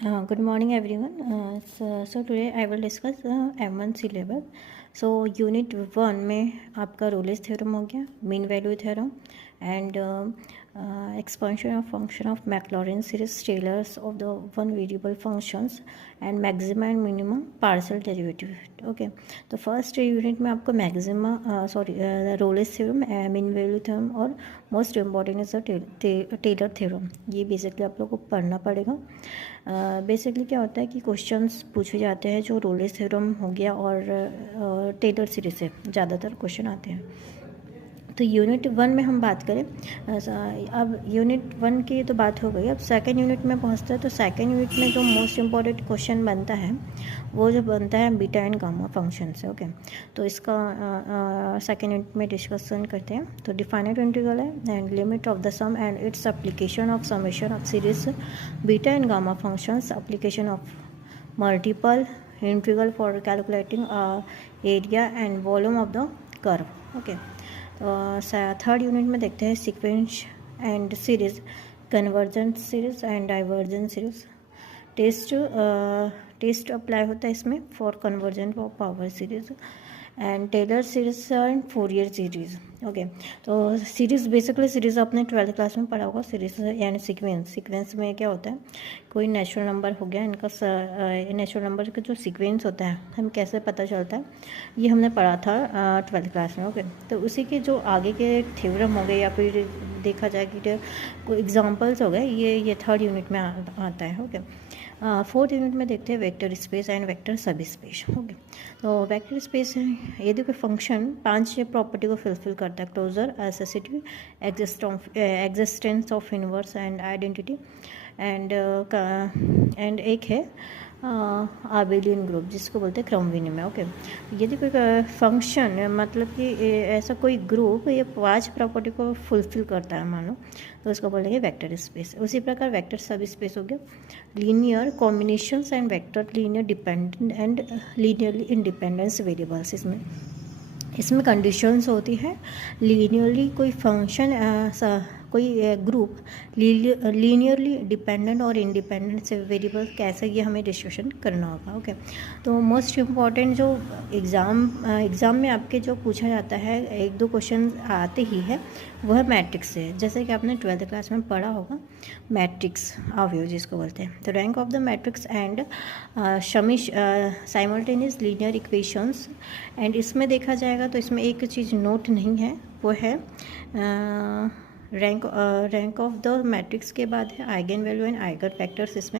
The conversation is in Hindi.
Good morning, everyone. So today I will discuss M1 syllabus. So unit 1 में आपका रोलेस थ्योरम हो गया, mean value theorem and expansion of function of Maclaurin series Taylor's of the one variable functions and maxima and minimum partial derivative. Okay, तो फर्स्ट यूनिट में आपको maxima Rolle's theorem, mean value theorem और most important is the Taylor theorem. ये बेसिकली आप लोग को पढ़ना पड़ेगा. बेसिकली क्या होता है कि क्वेश्चंस पूछे जाते हैं जो रोलेस थ्योरम हो गया और टेलर सीरीज से ज़्यादातर क्वेश्चन आते हैं. तो यूनिट 1 में हम बात करें. अब यूनिट 1 की तो बात हो गई. अब सेकंड यूनिट में पहुंचते हैं. तो सेकंड यूनिट में जो मोस्ट इम्पॉर्टेंट क्वेश्चन बनता है वो जो बनता है बीटा एंड गामा फंक्शन से. ओके, तो इसका सेकंड यूनिट में डिस्कशन करते हैं. तो डिफाइनेट इंटीग्रल है and limit of the sum and its application of summation of series beta and gamma functions, application of multiple integral for calculating area and volume of the curve. Okay, third unit में देखते हैं sequence and series, convergent series and divergent series. Test apply होता है इसमें for convergent of power series and Taylor series and Fourier series. Okay, तो सीरीज बेसिकली सीरीज आपने 12th क्लास में पढ़ा होगा. सीरीज यानी सीक्वेंस में क्या होता है, कोई नेचुरल नंबर हो गया, इनका नेचुरल नंबर का जो सीक्वेंस होता है हम कैसे पता चलता है, ये हमने पढ़ा था 12th क्लास में. ओके, तो उसी के जो आगे के थ्योरम हो गए या फिर देखा जाए कि कोई एग्जांपल्स हो गए, ये थर्ड यूनिट में आता है. ओके, फोर्थ यूनिट में देखते हैं vector space and vector sub space. Okay, तो वेक्टर स्पेस यदि कोई फंक्शन 5 प्रॉपर्टी को फुलफिल करता है, closure, associativity, existence of inverse and identity and एक है आबेलियन ग्रुप जिसको बोलते हैं क्रम विनिमय. ओके, यदि कोई फंक्शन मतलब कि ऐसा कोई ग्रुप ये 5 प्रॉपर्टी को फुलफिल करता है मान लो, तो उसको बोलेंगे वेक्टर स्पेस. उसी प्रकार वेक्टर सब स्पेस हो गया linear combinations and vector linear dependent and linearly independence variables. इसमें कंडीशंस होती है लीनियरली कोई फंक्शन कोई ग्रुप लीनियरली डिपेंडेंट और इंडिपेंडेंट से वेरिएबल कैसे, ये हमें डिस्कशन करना होगा. ओके, तो मोस्ट इम्पॉर्टेंट जो एग्ज़ाम में आपके जो पूछा जाता है, एक दो क्वेश्चन आते ही है, वह मैट्रिक्स से. जैसे कि आपने 12th क्लास में पढ़ा होगा मैट्रिक्स अवयव जिसको बोलते हैं. तो rank of the matrix and simultaneous linear equations. And इसमें देखा जाएगा तो इसमें एक चीज़ नोट नहीं है, वो है रैंक ऑफ द मैट्रिक्स के बाद है eigen value and eigen factors. इसमें